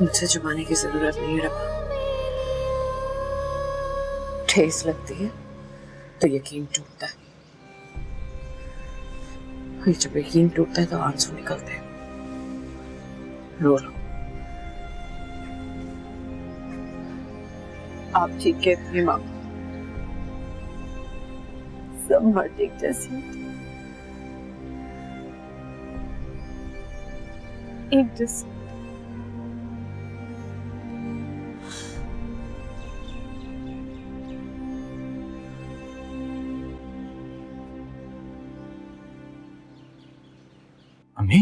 मुझसे छुपाने की जरूरत नहीं है रमा। ठेस लगती है तो यकीन टूटता है, और जब यकीन टूटता है तो आंसू निकलते हैं। रो लो। आप ठीक कहती हैं माँ, सब हर एक जैसी एक जैसी। अम्मी,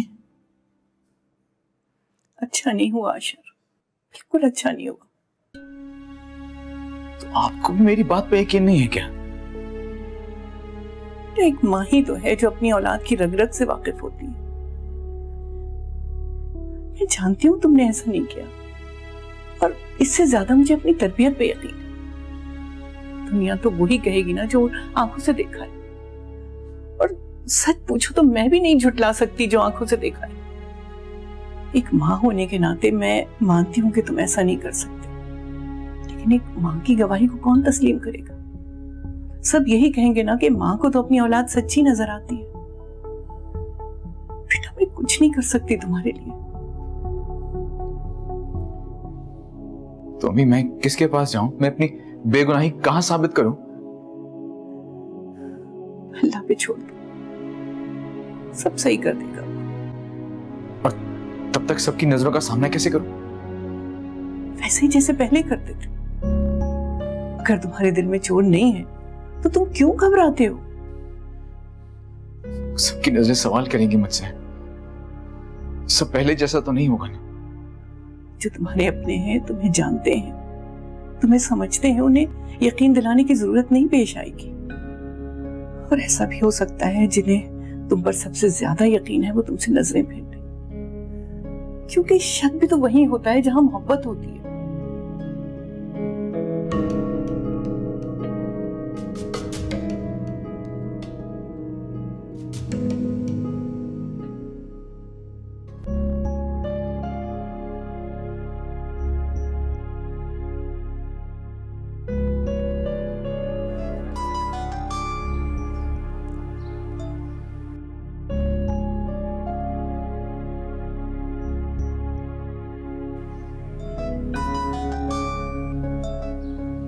अच्छा नहीं हुआ आशर, बिल्कुल अच्छा नहीं हुआ। तो आपको भी मेरी बात पे यकीन नहीं है क्या? तो एक माँ ही तो है जो अपनी औलाद की रग रग से वाकिफ होती है। मैं जानती हूँ तुमने ऐसा नहीं किया, और इससे ज्यादा मुझे अपनी तरबियत पे यकीन है। दुनिया तो वही कहेगी ना जो आंखों से देखा है, और सच पूछो तो मैं भी नहीं झुटला सकती जो आंखों से देखा है। एक माँ होने के नाते मैं मानती हूँ कि तुम ऐसा नहीं कर सकते, लेकिन एक माँ की गवाही को कौन तस्लीम करेगा? सब यही कहेंगे ना कि माँ को तो अपनी औलाद सच्ची नजर आती है। बेटा मैं कुछ नहीं कर सकती तुम्हारे लिए। तो अम्मी मैं किसके पास जाऊं? मैं अपनी बेगुनाही कहां साबित करूं? अल्लाह पे छोड़ दो, सब सही कर देगा। और तब तक सबकी नजरों का सामना कैसे करूं? वैसे ही जैसे पहले करते थे। अगर तुम्हारे दिल में चोर नहीं है तो तुम क्यों घबराते हो? सबकी नजरें सवाल करेंगी मुझसे, सब पहले जैसा तो नहीं होगा ना। जो तुम्हारे अपने हैं, तुम्हें जानते हैं, तुम्हें समझते हैं, उन्हें यकीन दिलाने की जरूरत नहीं पेश आएगी। और ऐसा भी हो सकता है जिन्हें तुम पर सबसे ज्यादा यकीन है वो तुमसे नजरें फेर लें, क्योंकि शक भी तो वही होता है जहां मोहब्बत होती है।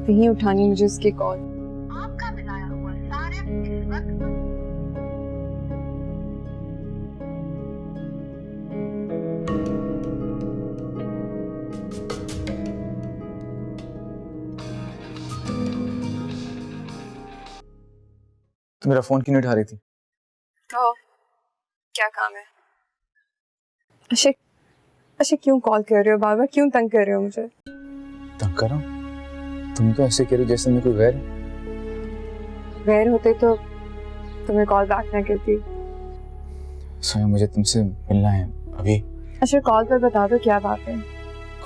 नहीं उठानी मुझे उसकी कॉल। आपका मिलाया हुआ सारिफ इस वक्त तो मेरा फोन क्यों नहीं उठा रही थी? तो क्या काम है? अशे अशे क्यों कॉल कर रहे हो बार बार? क्यों तंग कर रहे हो मुझे? तंग कर रहा हूं? तुम तो ऐसे कह रही हो जैसे मैं कोई गैर हूं। गैर होते तो तुम्हें कॉल बैक ना करती। सोया मुझे तुमसे मिलना है अभी। अच्छा कॉल पर बता दो क्या बात है।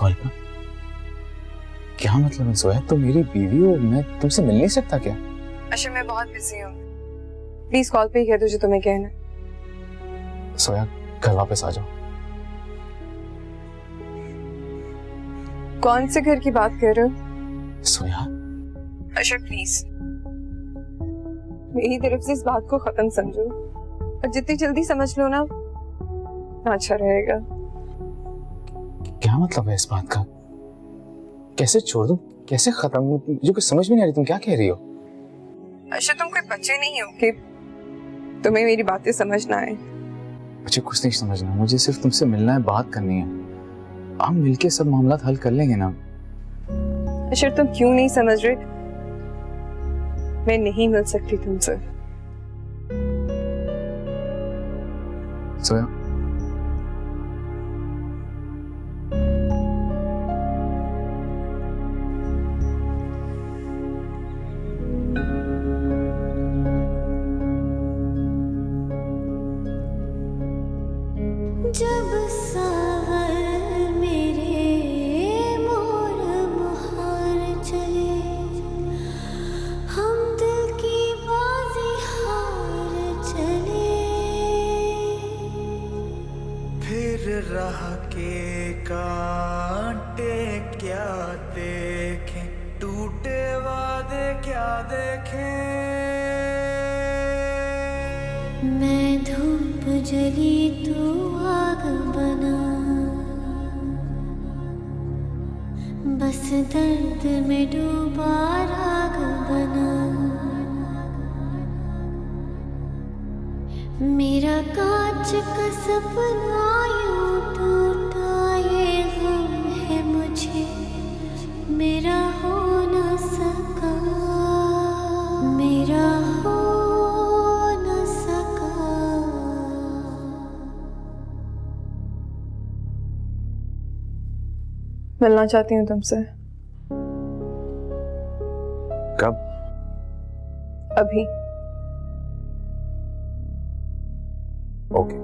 कॉल पर? क्या मतलब है सोया? तुम मेरी बीवी हो, मैं तुमसे मिल नहीं सकता क्या? अच्छा मैं बहुत बिजी हूँ, प्लीज कॉल पे ही कह दो जो तुम्हें कहना है। सोया घर वापस आ जाओ। कौन से घर की बात कर रहे हो? सोया अच्छा प्लीज मेरी तरफ से इस बात को खत्म समझो, और जितनी जल्दी समझ लो ना अच्छा रहेगा। क्या मतलब है इस बात का? कैसे छोड़ दूं, कैसे खत्म? मुझे कुछ समझ में नहीं आ रही, तुम क्या कह रही हो? अच्छा तुम कोई बच्चे नहीं हो कि तुम्हें मेरी बातें समझना है। मुझे कुछ नहीं समझना, मुझे सिर्फ तुमसे मिलना है, बात करनी है। हम मिलके सब मामला हल कर लेंगे ना। अच्छा तुम क्यों नहीं समझ रहे? मैं नहीं मिल सकती तुमसे। सोया जब सावर मेरे मोर मुहार चले, हम दिल की बाजी हार चले। फिर राह के कांटे जली तू आग बना, बस दर्द में डूबा राग बना। मेरा कांच का सपना यूं टूटा, ये गम है मुझे मेरा हो न सका, मेरा हो न सका। मिलना चाहती हूँ तुमसे। कब? अभी। ओके।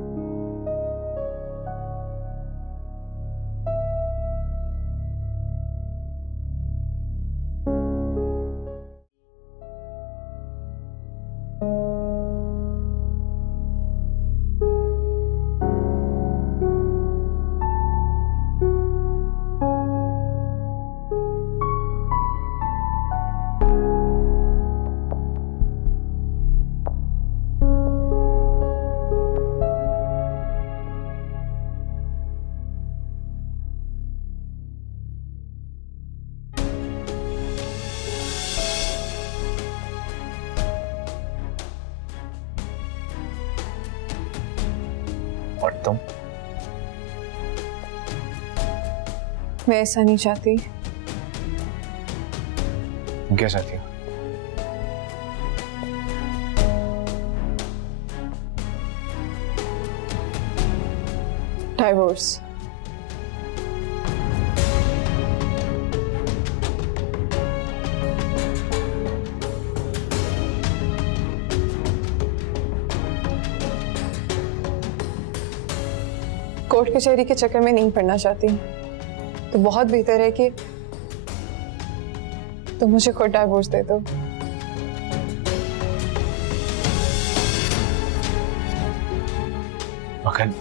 और तुम? मैं ऐसा नहीं चाहती। तुम क्या चाहती हो? डाइवोर्स। कोर्ट कचहरी के चक्कर में नहीं पड़ना चाहती, तो बहुत बेहतर है कि तुम मुझे खुद डाइवोर्स दे दो। मगर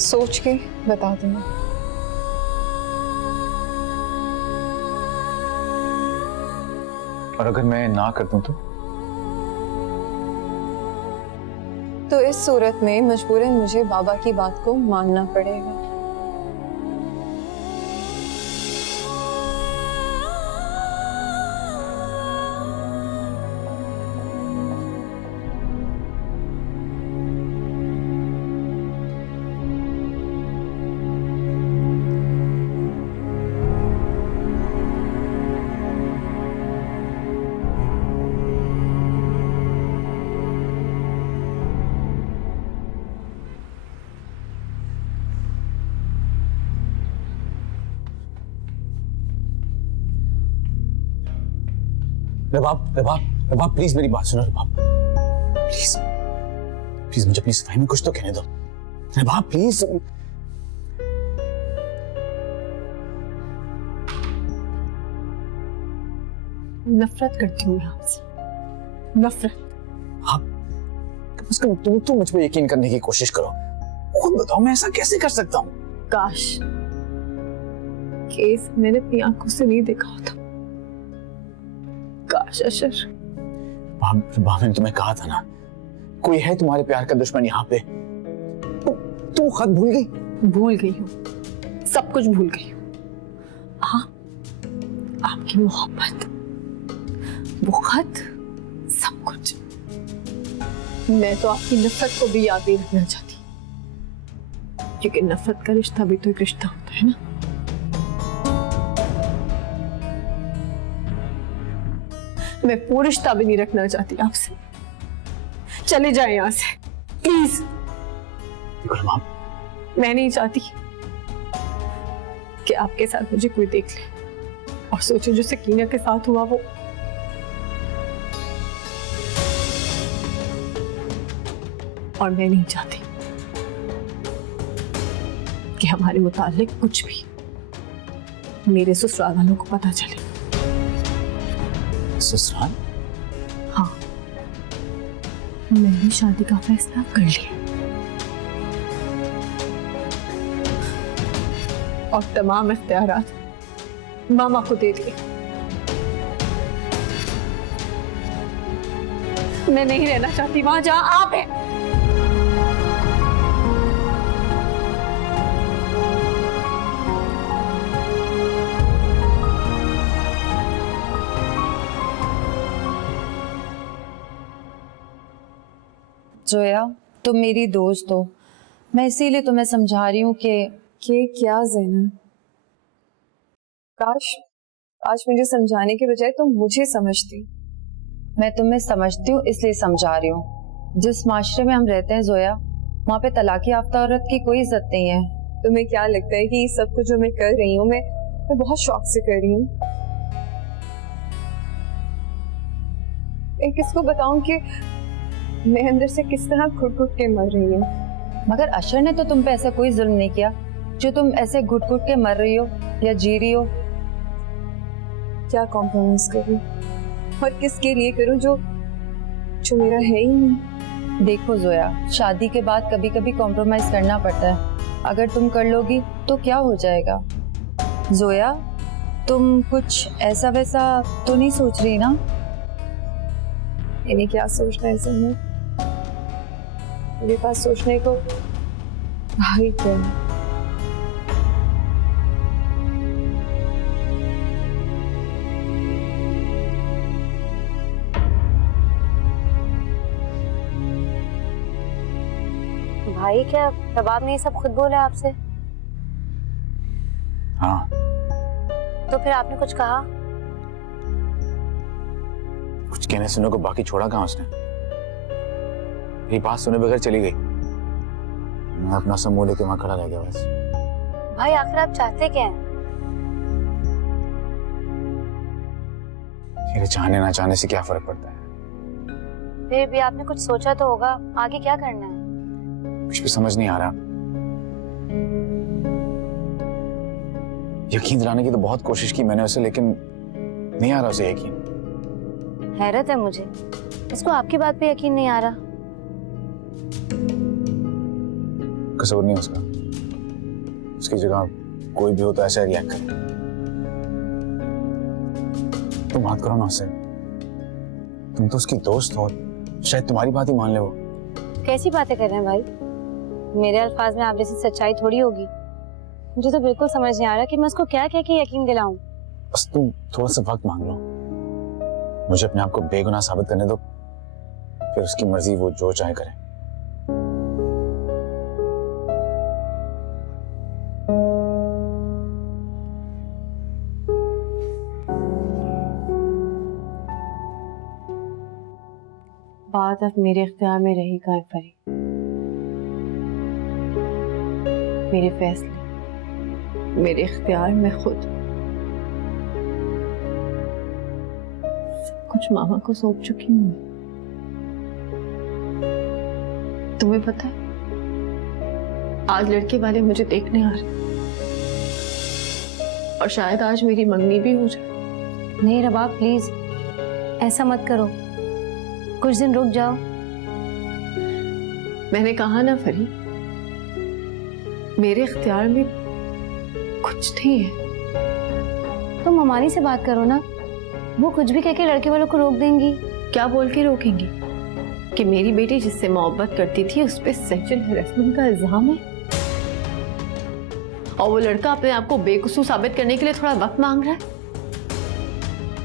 सोच के बता दूंगा। और अगर मैं ना कर दूं तो इस सूरत में मजबूरन मुझे बाबा की बात को मानना पड़ेगा। रबाब, रबाब, रबाब प्लीज मेरी बात सुनो रबाब, प्लीज प्लीज मुझे अपनी सफाई में कुछ तो कहने दो रबाब, प्लीज। नफरत करती हूँ मैं आपसे, नफरत। आप कम से कम तुम तो मुझ पर यकीन करने की कोशिश करो। खुद बताओ मैं ऐसा कैसे कर सकता हूँ? काश केस मैंने अपनी आंखों से नहीं देखा होता। काश अशर। मैंने तुम्हें कहा था ना, कोई है तुम्हारे प्यार का दुश्मन यहाँ पे। तुम खत भूल गई? भूल गई हूँ, सब कुछ भूल गई हूँ। आपकी मोहब्बत, वो खत, सब कुछ। मैं तो आपकी नफरत को भी याद नहीं रखना चाहती, क्योंकि नफरत का रिश्ता भी तो एक रिश्ता होता है ना। मैं वो रिश्ता भी नहीं रखना चाहती आपसे। चले जाएं यहाँ से प्लीज। मैं नहीं चाहती कि आपके साथ मुझे कोई देख ले और सोचे जो सकीना के साथ हुआ वो। और मैं नहीं चाहती कि हमारे मुताल्लिक कुछ भी मेरे ससुराल वालों को पता चले। ससुराल? हाँ, मैंने शादी का फैसला कर लिया और तमाम इख्तियारात मामा को दे दिए। मैं नहीं रहना चाहती वहां जहां आप हैं। जोया, तुम मेरी दोस्त हो, मैं इसीलिए तुम्हें समझा रही हूँ कि क्या ज़ैनब, काश आज मुझे समझाने के बजाय तुम मुझे समझती। मैं तुम्हें समझती हूँ इसलिए समझा रही हूँ। जिस माशरे में हम रहते हैं जोया, वहाँ पे तलाक याफ्ता औरत की कोई इज्जत नहीं है। तुम्हें क्या लगता है कि ये सब कुछ जो मैं कर रही हूँ मैं बहुत शौक से कर रही हूँ? मैं किसको बताऊं कि मैं अंदर से किस तरह घुट-घुट के मर रही हूँ। मगर अशर ने तो तुम पे ऐसा कोई जुल्म नहीं किया जो तुम ऐसे घुट-घुट के मर रही हो या जी रही हो। क्या कॉम्प्रोमाइज करूं और किसके लिए करूं जो मेरा है ही नहीं। देखो जोया, शादी के बाद कभी कभी कॉम्प्रोमाइज करना पड़ता है। अगर तुम कर लोगी तो क्या हो जाएगा? जोया, तुम कुछ ऐसा वैसा तो नहीं सोच रही ना? इन्हें क्या सोचना है ज़ैनब, मेरे पास सोचने को भाई क्या है। भाई, क्या रबाब ने ये सब खुद बोला है आपसे? हाँ। तो फिर आपने कुछ कहा? कुछ कहने सुनने को बाकी छोड़ा कहाँ उसने? ये बात सुने बगैर चली गई। मैं अपना समूह लेके वहां खड़ा रह गया बस। भाई, आखिर आप चाहते क्या हैं? मेरे चाहने ना चाहने से क्या फर्क पड़ता है? फिर भी आपने कुछ सोचा तो होगा, आगे क्या करना है? कुछ भी समझ नहीं आ रहा। यकीन दिलाने की तो बहुत कोशिश की मैंने उसे, लेकिन नहीं आ रहा उसे यकीन। हैरत है मुझे, इसको आपकी बात पे यकीन नहीं आ रहा। कसूर नहीं उसका, उसकी जगह कोई भी हो तो ऐसा रिएक्ट करे। तुम बात करो ना उससे, तुम तो उसकी दोस्त हो, शायद तुम्हारी बात ही मान ले वो। कैसी बातें कर रहे हैं भाई? मेरे अल्फाज में आप जैसी सच्चाई थोड़ी होगी। मुझे तो बिल्कुल समझ नहीं आ रहा कि मैं उसको क्या कह के यकीन दिलाऊं। बस तुम थोड़ा सा वक्त मांग लो, मुझे अपने आप को बेगुनाह साबित करने दो, फिर उसकी मर्जी, वो जो चाहे करे। बात अब मेरे इख्तियार में रही कायम परी। मेरे फैसले मेरे इख्तियार में खुद। सब कुछ मामा को सौंप चुकी हूँ मैं। तुम्हें पता है, आज लड़के वाले मुझे देखने आ रहे, और शायद आज मेरी मंगनी भी हो जाए। नहीं रबाब, प्लीज ऐसा मत करो, कुछ दिन रुक जाओ। मैंने कहा ना फरी, मेरे इख्तियार में कुछ नहीं है। तुम ममानी से बात करो ना, वो कुछ भी कह के लड़के वालों को रोक देंगी। क्या बोल के रोकेंगी? कि मेरी बेटी जिससे मोहब्बत करती थी उस पर सेक्सुअल हैरेसमेंट का इल्जाम है, और वो लड़का अपने आप को बेकसूर साबित करने के लिए थोड़ा वक्त मांग रहा है।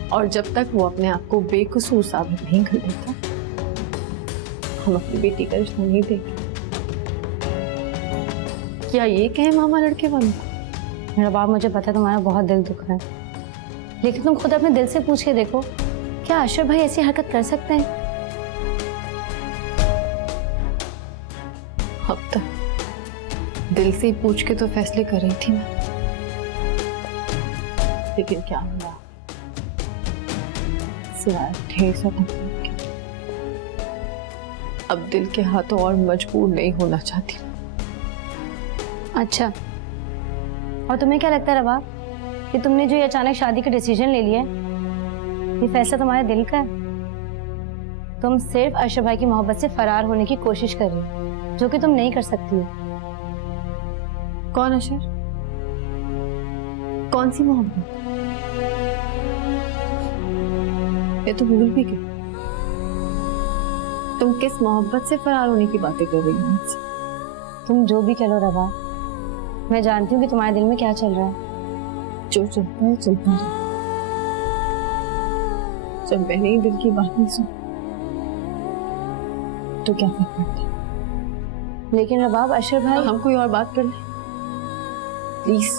और जब तक वो अपने आप को बेकसूर साबित नहीं कर देता, हम अपनी बेटी का रिश्ता नहीं देंगे। क्या ये कहे मामा लड़के वालों को? रबाब, मुझे पता है तुम्हारा बहुत दिल दुख रहा है, लेकिन तुम खुद अपने दिल से पूछ के देखो, क्या अशर भाई ऐसी हरकत कर सकते हैं? अब तक दिल से ही पूछ के तो फैसले कर रही थी मैं, लेकिन क्या हुआ? सिवाय ढेर सा तकलीफ के। अब दिल के हाथों और मजबूर नहीं होना चाहती। अच्छा, और तुम्हें क्या लगता है रबाब कि तुमने जो ये अचानक शादी का डिसीजन ले लिया है, ये फैसला तुम्हारे दिल का है? तुम सिर्फ अशर भाई की मोहब्बत से फरार होने की कोशिश कर रही हो, जो कि तुम नहीं कर सकती हो। कौन अशर? कौन सी मोहब्बत? ये तो भूल भी गई। तुम किस मोहब्बत से फरार होने की बातें कर रही हो मुझसे? तुम जो भी कह लो रबाब, मैं जानती हूँ कि तुम्हारे दिल में क्या चल रहा है। जो चलता है चलता है। जब मैंने ही दिल की बात नहीं सुनी तो क्या फर्क पड़ता है। लेकिन रबाब, अशर भाई, हम कोई और बात कर लें प्लीज।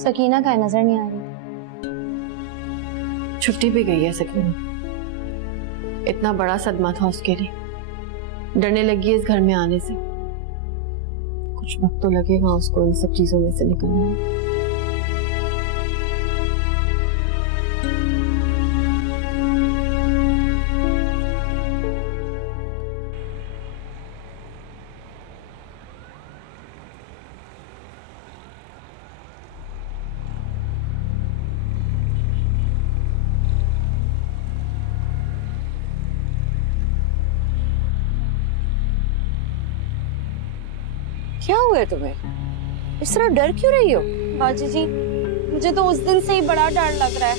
सकीना का नजर नहीं आ रही। छुट्टी पे गई है सकीना। इतना बड़ा सदमा था उसके लिए, डरने लगी है इस घर में आने से। कुछ वक्त तो लगेगा उसको इन सब चीजों में से निकलने में। क्या हुआ है तुम्हें? इस तरह डर क्यों रही हो? बाजी जी, मुझे तो उस दिन से ही बड़ा डर लग रहा है।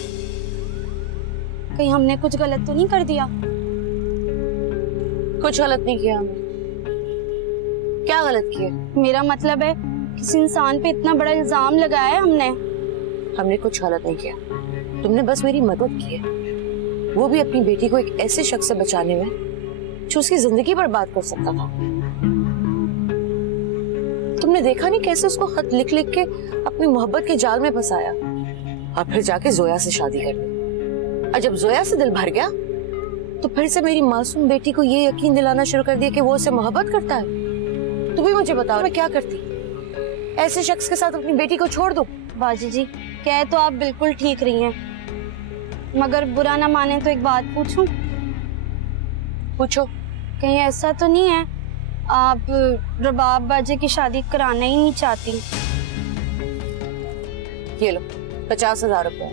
कहीं हमने कुछ गलत तो नहीं कर दिया? कुछ गलत नहीं किया हमने। क्या गलत किया? मेरा मतलब है किसी इंसान पे इतना बड़ा इल्जाम लगाया है हमने। हमने कुछ गलत नहीं किया, तुमने बस मेरी मदद की है, वो भी अपनी बेटी को एक ऐसे शख्स से बचाने में जो उसकी जिंदगी बर्बाद कर सकता था। तुमने देखा नहीं कैसे उसको खत लिख लिख के अपनी मोहब्बत के जाल में फंसाया और फिर जाके जोया से शादी कर ली। और जब जोया से दिल भर गया तो फिर से मेरी मासूम बेटी को ये यकीन दिलाना शुरू कर दिया कि वो उससे मोहब्बत करता है। तुम ही मुझे बताओ, मैं क्या करती? ऐसे शख्स के साथ अपनी बेटी को छोड़ दूं? बाजी जी, कह तो आप बिल्कुल ठीक रही हैं, मगर बुरा ना माने तो एक बात पूछूं? पूछो। कहीं ऐसा तो नहीं है आप रबाब बाजी की शादी कराना ही नहीं चाहती? ये लो 50,000 रुपए,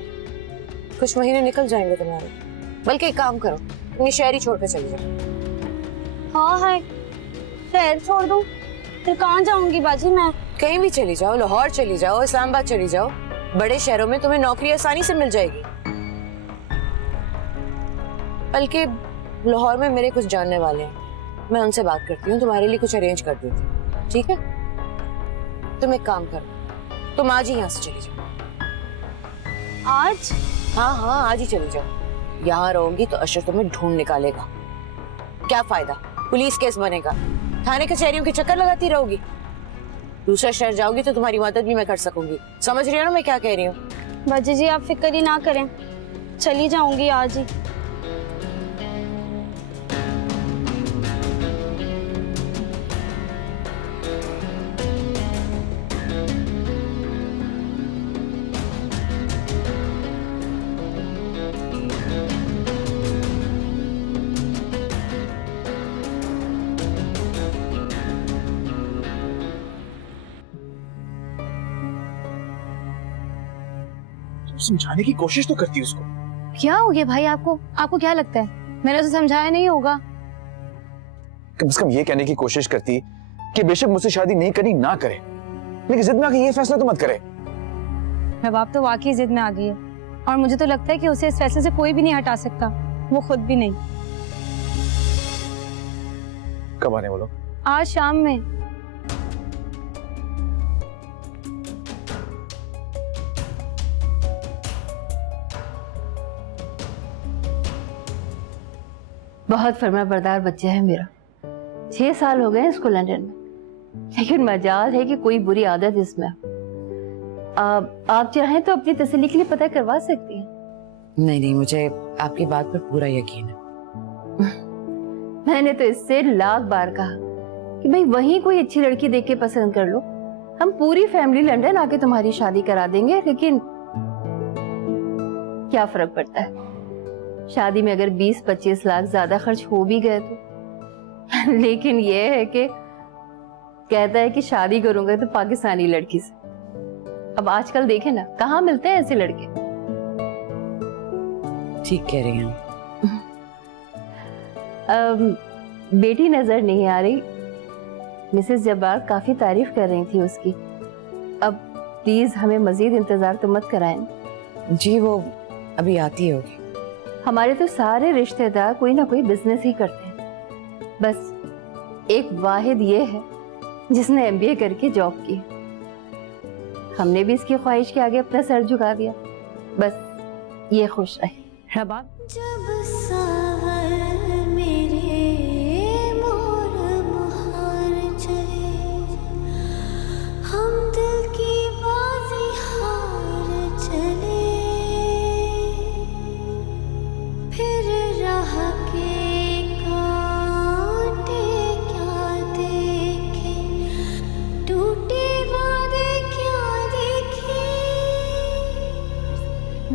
कुछ महीने निकल जाएंगे तुम्हारे। बल्कि एक काम करो, तुम ये शहर ही छोड़ कर चली जाओ। हाँ है, शहर छोड़ दूं? फिर कहाँ जाऊंगी बाजी मैं? कहीं भी चली जाओ, लाहौर चली जाओ, इस्लामाबाद चली जाओ, बड़े शहरों में तुम्हें नौकरी आसानी से मिल जाएगी। बल्कि लाहौर में मेरे कुछ जानने वाले हैं, मैं उनसे बात करती हूँ, तुम्हारे लिए कुछ अरेंज कर देती हूँ, ठीक है? तुम एक काम करो, तुम आज ही यहाँ से चली जाओ। आज? हाँ हाँ, आज ही चली जाओ। यहाँ रहोगी तो अशर तुम्हें ढूंढ निकालेगा। क्या फायदा, पुलिस केस बनेगा, थाने कचहरियों के चक्कर लगाती रहोगी। दूसरा शहर जाओगी तो तुम्हारी मदद भी मैं कर सकूंगी। समझ रही हो ना मैं क्या कह रही हूँ? बाजी जी, आप फिक्र ही ना करें, चली जाऊंगी आज ही। समझाने की कोशिश तो करती उसको। क्या हो गया भाई आपको? आपको क्या लगता है मैंने उसे समझाया नहीं होगा? कम से कम ये कहने की कोशिश करती कि बेशक मुझसे शादी नहीं करनी ना करे, लेकिन जिद में आके ये फैसला तो मत करे। रबाब तो वाकई जिद में आ गई है और मुझे तो लगता है कि उसे इस फैसले से कोई भी नहीं हटा सकता, वो खुद भी नहीं। कब आने वालों? आज शाम में। बहुत फर्माबरदार बच्चा है मेरा, 6 साल हो गए इसको लंदन में, लेकिन मजाल है कि कोई बुरी आदत इसमें। आप चाहें तो अपनी तसल्ली के लिए पता करवा सकती हैं। नहीं नहीं, मुझे आपकी बात पर पूरा यकीन है। मैंने तो इससे लाख बार कहा कि भाई वहीं कोई अच्छी लड़की देख के पसंद कर लो, हम पूरी फैमिली लंदन आके तुम्हारी शादी करा देंगे। लेकिन क्या फर्क पड़ता है, शादी में अगर 20-25 लाख ज्यादा खर्च हो भी गए तो। लेकिन ये है कि कहता है कि शादी करूंगा तो पाकिस्तानी लड़की से। अब आजकल देखे ना कहाँ मिलते हैं ऐसे लड़के। ठीक कह रही हैं। बेटी नजर नहीं आ रही, मिसेस जब्बार काफी तारीफ कर रही थी उसकी। अब प्लीज हमें मजीद इंतजार तो मत कराएं। जी वो अभी आती होगी। हमारे तो सारे रिश्तेदार कोई ना कोई बिजनेस ही करते हैं, बस एक वाहिद ये है जिसने MBA करके जॉब की। हमने भी इसकी ख्वाहिश के आगे अपना सर झुका दिया। बस ये खुश रहे। रबाब, जब सावर मेरे मोर मुहार चले, हम दिल की बाजी हार चले, फिर राह के कांटे क्या देखे, टूटे वादे क्या देखे,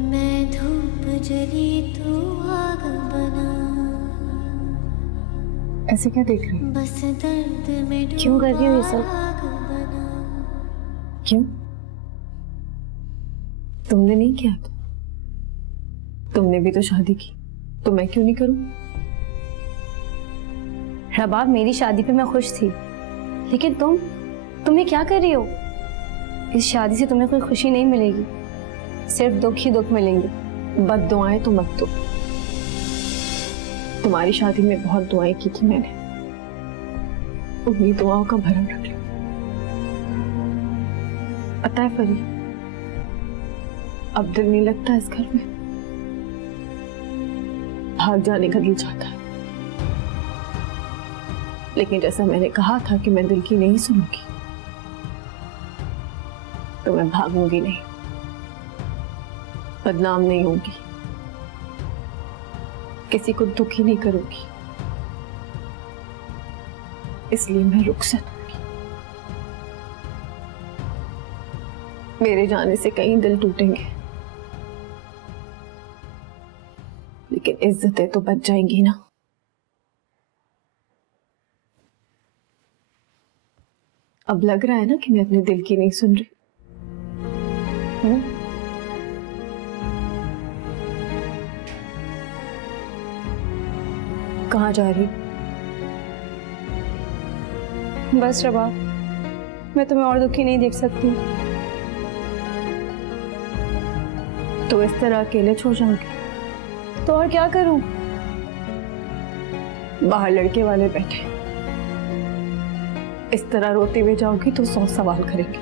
मैं धूप जली तो आग बना, ऐसे क्या देख रही हो? बस दर्द में क्यों कर रही हो ये सब? आग बना। क्यों? तुमने नहीं किया था? तुमने भी तो शादी की, तो मैं क्यों नहीं करूं? रबाब, मेरी शादी पे मैं खुश थी, लेकिन तुम ये क्या कर रही हो? इस शादी से तुम्हें कोई खुशी नहीं मिलेगी, सिर्फ दुख ही दुख मिलेंगे। बद दुआएं तो मत दो। तुम्हारी शादी में बहुत दुआएं की थी मैंने, उन्हीं दुआओं का भरम रख लो। पता है फरी, अब दिल नहीं लगता इस घर में, भाग जाने का दिल चाहता है। लेकिन जैसा मैंने कहा था कि मैं दिल की नहीं सुनूंगी, तो मैं भागूंगी नहीं, बदनाम नहीं होगी, किसी को दुखी नहीं करूंगी, इसलिए मैं रुखसत होंगी। मेरे जाने से कई दिल टूटेंगे, लेकिन इज्जतें तो बच जाएंगी ना। अब लग रहा है ना कि मैं अपने दिल की नहीं सुन रही। कहाँ जा रही? बस रबाब, मैं तुम्हें और दुखी नहीं देख सकती। तो इस तरह अकेले छोड़ जाओगे? तो और क्या करूं? बाहर लड़के वाले बैठे, इस तरह रोते हुए जाओगी तो 100 सवाल करेंगे।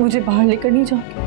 मुझे बाहर लेकर नहीं जाओगे?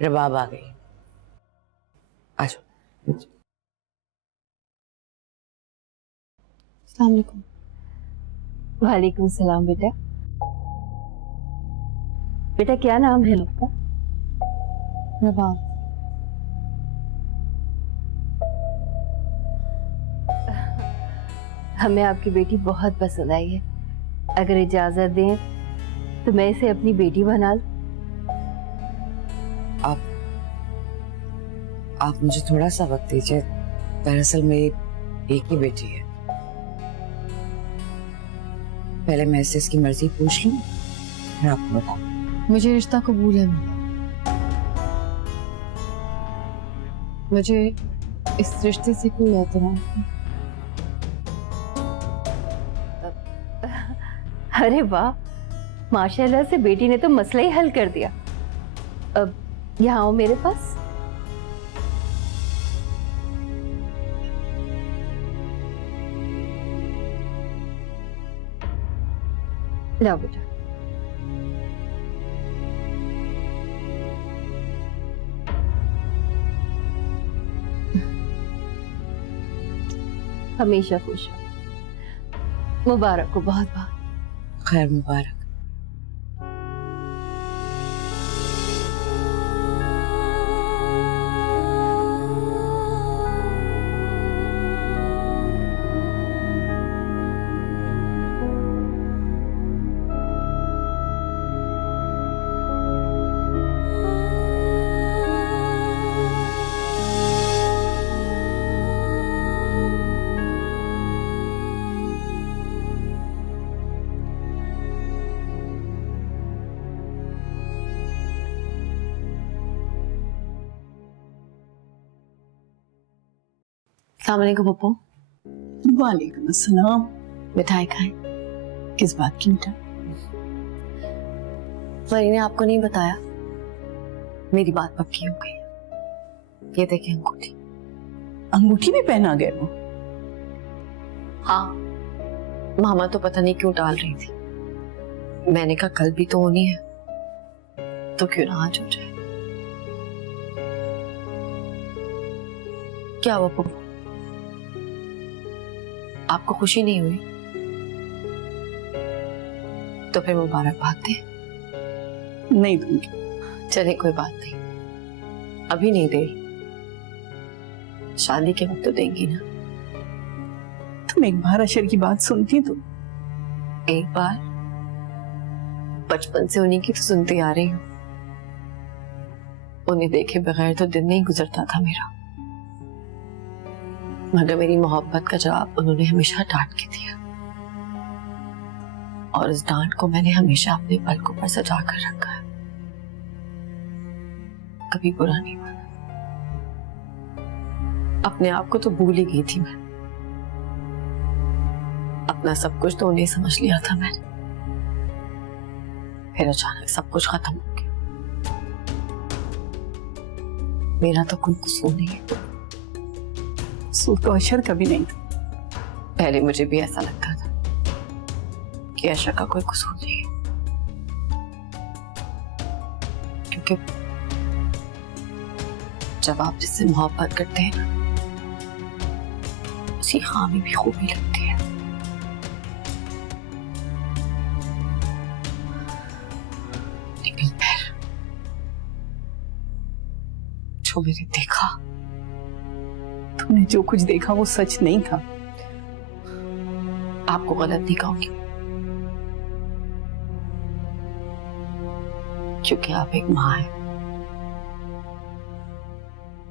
रबाब आ गई। आ जाओ। अस्सलाम वालेकुम। वालेकुम सलाम बेटा। बेटा क्या नाम है आपका? रबाब। हमें आपकी बेटी बहुत पसंद आई है। अगर इजाजत दें तो मैं इसे अपनी बेटी बना लूं। आप मुझे थोड़ा सा वक्त दीजिए। दरअसल मेरी एक ही बेटी है, पहले मैं इससे इसकी मर्जी पूछ लूं, फिर आपको बताऊं। मुझे रिश्ता कबूल है। मुझे इस रिश्ते से कोई एतराज नहीं। अरे वाह, माशाल्लाह से बेटी ने तो मसला ही हल कर दिया। अब यहाँ आओ मेरे पास। लाओ बेटा। हमेशा खुश हो। मुबारक हो बहुत बहुत। खैर मुबारक। अस्सलाम वालेकुम पप्पू। वालेकुम अस्सलाम। मिठाई खाएं। किस बात की मिठाई? फरी ने आपको नहीं बताया, मेरी बात पक्की हो गई। ये देखिए अंगूठी। अंगूठी भी पहना गए वो? हाँ, मामा तो पता नहीं क्यों टाल रही थी। मैंने कहा कल भी तो होनी है, तो क्यों ना आज हो जाए। क्या हुआ पप्पू, आपको खुशी नहीं हुई? तो फिर मुबारकबाद दे। नहीं दूंगी। चले कोई बात नहीं, अभी नहीं दे, शादी के वक्त तो देंगी ना। तुम एक बार अशर की बात सुनती तो? एक बार? बचपन से उन्हीं की तो सुनती आ रही हूँ। उन्हें देखे बगैर तो दिन नहीं गुजरता था मेरा, मगर मेरी मोहब्बत का जवाब उन्होंने हमेशा डांट के दिया, और इस डांट को मैंने हमेशा अपने पलकों पर सजा कर रखा है। कभी बुरा नहीं माना। अपने आप को तो भूल ही गई थी मैं। अपना सब कुछ तो उन्हें समझ लिया था मैंने, फिर अचानक सब कुछ खत्म हो गया। मेरा तो कोई कसूर नहीं है। कसूर तो अशर का भी नहीं था। पहले मुझे भी ऐसा लगता था कि अशर का कोई कसूर नहीं है, क्योंकि जब आप जिससे मोहब्बत करते हैं ना, उसी खामी भी खूबी लगती है। लेकिन फिर जो मैंने देखा, तुमने जो कुछ देखा वो सच नहीं था। आपको गलत नहीं कहूंगी, क्योंकि आप एक माँ हैं।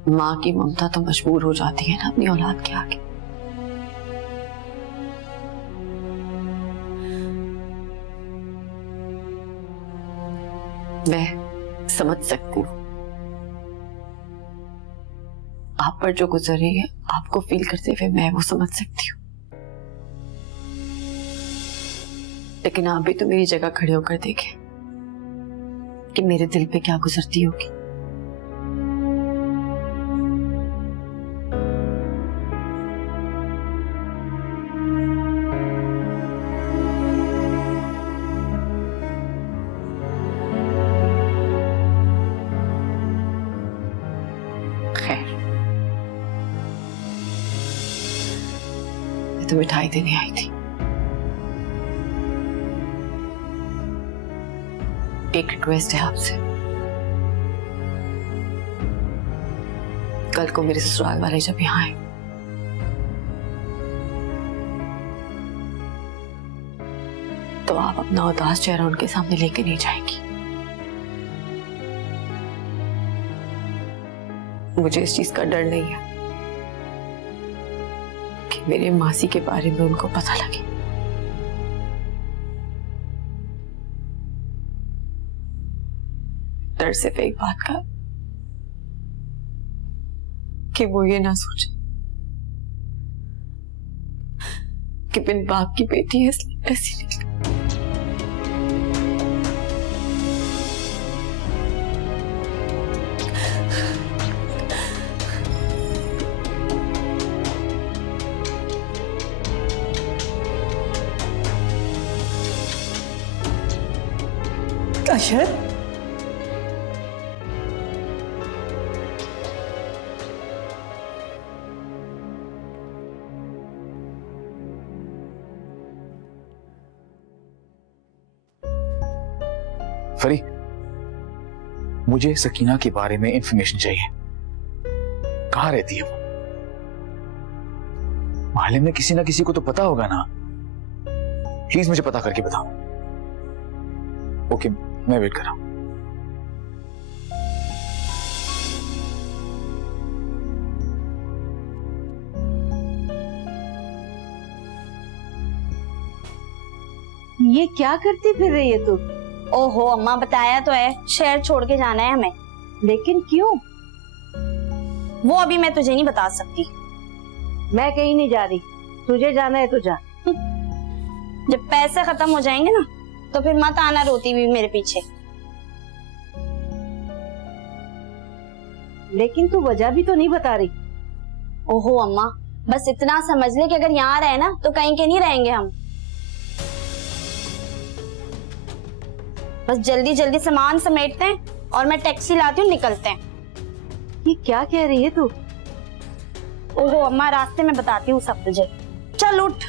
माँ की ममता तो मजबूर हो जाती है ना अपनी औलाद के आगे। मैं समझ सकती हूँ आप पर जो गुजर रही है, आपको फील करते हुए मैं वो समझ सकती हूँ। लेकिन आप भी तो मेरी जगह खड़े होकर देखें कि मेरे दिल पे क्या गुजरती होगी। खैर, मैं तो मिठाई देने आई थी। एक रिक्वेस्ट है आपसे, कल को मेरे ससुराल वाले जब यहाँ आए, तो आप अपना उदास चेहरा उनके सामने लेके नहीं जाएंगी। मुझे इस चीज का डर नहीं है कि मेरे मासी के बारे में उनको पता लगे। डर सिर्फ एक बात का कि वो ये ना सोचे कि बिन बाप की बेटी ऐसी निकली। अशर, फरी, मुझे सकीना के बारे में इंफॉर्मेशन चाहिए। कहाँ रहती है वो? मोहल्ले में किसी ना किसी को तो पता होगा ना। प्लीज मुझे पता करके बताओ। ओके, मैं वेट कर रहा हूं। ये क्या करती फिर रही है तू? ओहो अम्मा, बताया तो है शहर छोड़ के जाना है हमें, लेकिन क्यों? वो अभी मैं तुझे नहीं बता सकती। मैं कहीं नहीं जा रही, तुझे जाना है तो जा। जब पैसे खत्म हो जाएंगे ना तो फिर मत आना रोती हुई मेरे पीछे। लेकिन तू वजह भी तो नहीं बता रही। ओहो अम्मा, बस इतना समझ ले कि अगर यहाँ रहे ना तो कहीं के नहीं रहेंगे हम। बस जल्दी जल्दी सामान समेटते हैं और मैं टैक्सी लाती हूँ, निकलते हैं। ये क्या कह रही है तू? ओहो अम्मा, रास्ते में बताती हूँ सब तुझे। चल उठ।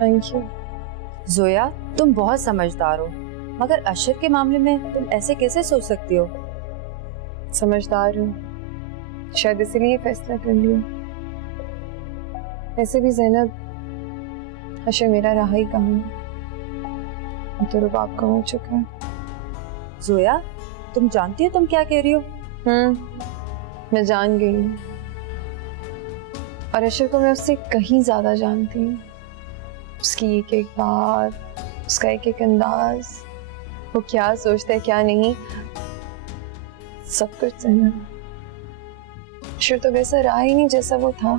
Thank you. जोया, तुम बहुत समझदार हो, मगर अशर के मामले में तुम ऐसे कैसे सोच सकती हो? समझदार हूँ, शायद इसीलिए फैसला कर लिया। वैसे भी ज़ैनब, अशर मेरा रहा ही कहाँ है, तो रुबाब का हो चुका है। जोया, तुम जानती हो तुम क्या कह रही हो? मैं जान गई हूँ, और अशर को मैं उससे कहीं ज्यादा जानती हूँ। उसकी एक एक बात, उसका एक एक अंदाज, वो क्या सोचता है क्या नहीं, सब कुछ ज़ैनब। अशर तो वैसा रहा ही नहीं जैसा वो था।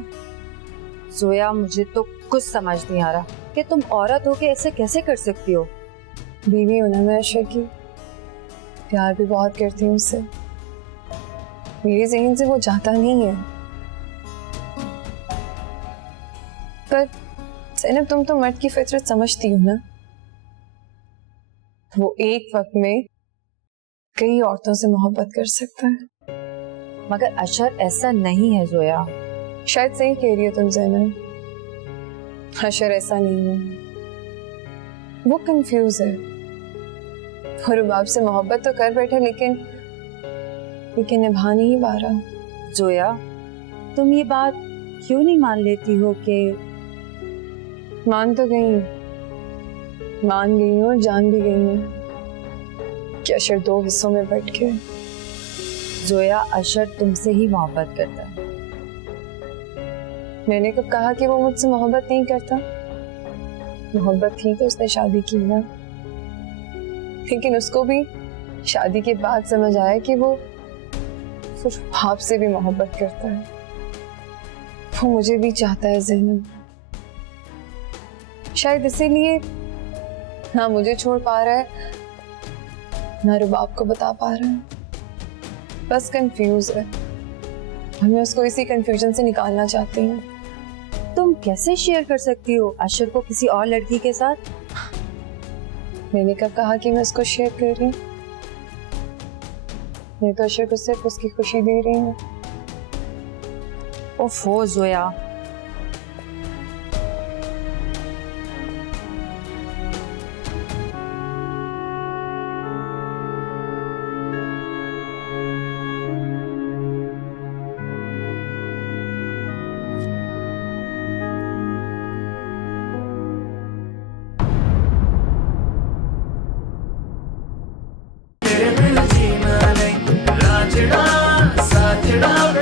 जोया, मुझे तो कुछ समझ नहीं आ रहा कि तुम औरत हो के ऐसे कैसे कर सकती हो। बीवी हूं ना मैं अशर की, प्यार भी बहुत करती हूँ उससे, मेरे ज़हन से वो जाता नहीं है। पर ज़ैनब, तुम तो मर्द की फितरत समझती हो ना, वो एक वक्त में कई औरतों से मोहब्बत कर सकता है। मगर अशर ऐसा नहीं है जोया। शायद सही कह रही हो तुम ज़ैनब, अशर ऐसा नहीं है, वो कंफ्यूज है। वो रुबाब से मोहब्बत तो कर बैठा, लेकिन निभा नहीं पा रहा। जोया, तुम ये बात क्यों नहीं मान लेती हो कि मान तो गई हूँ, मान गई हूँ और जान भी गई हूँ कि अशर दो हिस्सों में बट के। जोया, अशर तुमसे ही मोहब्बत करता है। मैंने कब कहा कि वो मुझसे मोहब्बत नहीं करता? मोहब्बत थी तो उसने शादी की ना, लेकिन उसको भी शादी के बाद समझ आया कि वो रुबाब से भी मोहब्बत करता है। वो मुझे भी चाहता है ज़ैनब, शायद इसीलिए ना मुझे छोड़ पा रहा है, ना रुबाब को बता पा रहा है। बस कंफ्यूज है, और मैं उसको इसी कंफ्यूजन से निकालना चाहती हूँ। तुम कैसे शेयर कर सकती हो अशर को किसी और लड़की के साथ? मैंने कब कहा कि मैं उसको शेयर कर रही हूँ? मैं तो अशर को सिर्फ उसकी खुशी दे रही हूँ। ओफो जोया, चढ़ा